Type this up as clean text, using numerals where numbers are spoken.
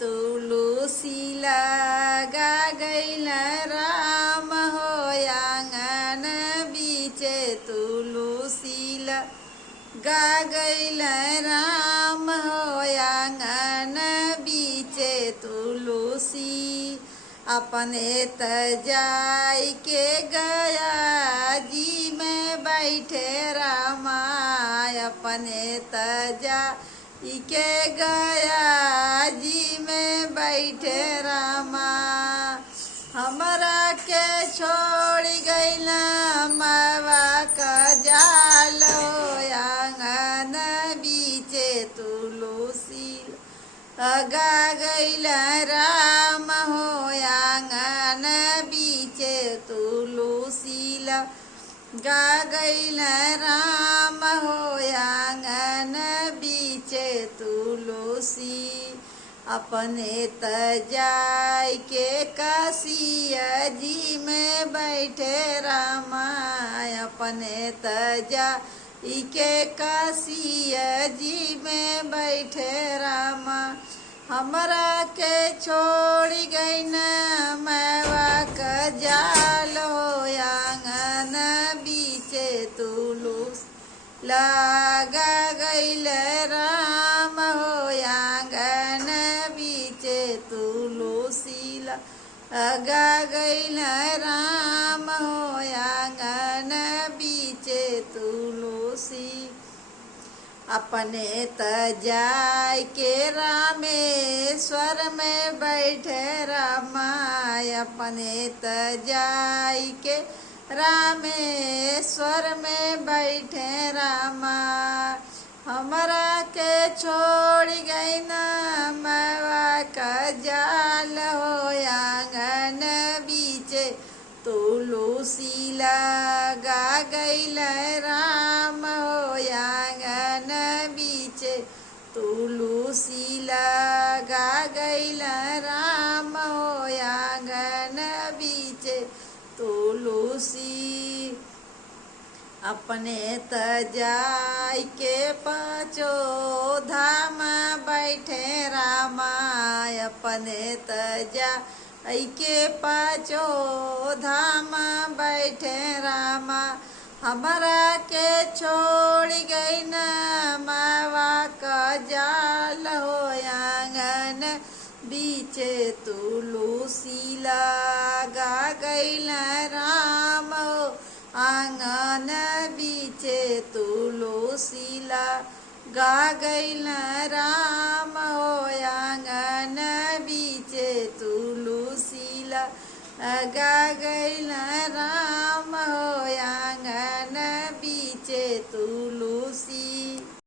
तुलसी लगा गइल राम हो आंगन बीचे तुलसी लगा गइल राम हो आंगन बीचे तुलसी अपने त जाय के गया जी में बैठे रामा अपने त जा के गया जी में बैठे रामा हमरा के छोड़ गइला मावा का जाल आंगन बीचे तुलसी लगा गइल राम हो आंगन बीचे तुलसी लगा गइल राम हो आंगन बीचे तुलसी अपने त जाय के काशिया जी में बैठे रामा अपने त जाय के काशिया जी में बैठे रामा हमरा के छोड़ गइल मैवा का जाल हो आंगन बीचे तुलसी लगा गइल राम हो आंगन बीचे तुलसी लगा गइल राम हो आंगन बीचे तुलसी अपने त जाय के रामेश्वर में बैठे रामा अपने त जाय के रामेश्वर में बैठे रामा हमरा के छोड़ गइल मैवा का जाल हो आंगन बीचे तुलसी लगा गइल राम हो आंगन बीचे तुलसी लगा गइल राम हो आंगन बीचे तुलसी अपने त जाय के पाँचो धाम बैठे रामा अपने त जाय के पाँचो धाम बैठे रामा हमरा के छोड़ गइल मावा का जाल हो आंगन बीचे तुलसी लगा गइल राम हो आंगन बीचे तुलसी लगा गइल राम हो आंगन बीचे तुलसी लगा गइल राम हो आंगन बीचे तुलसी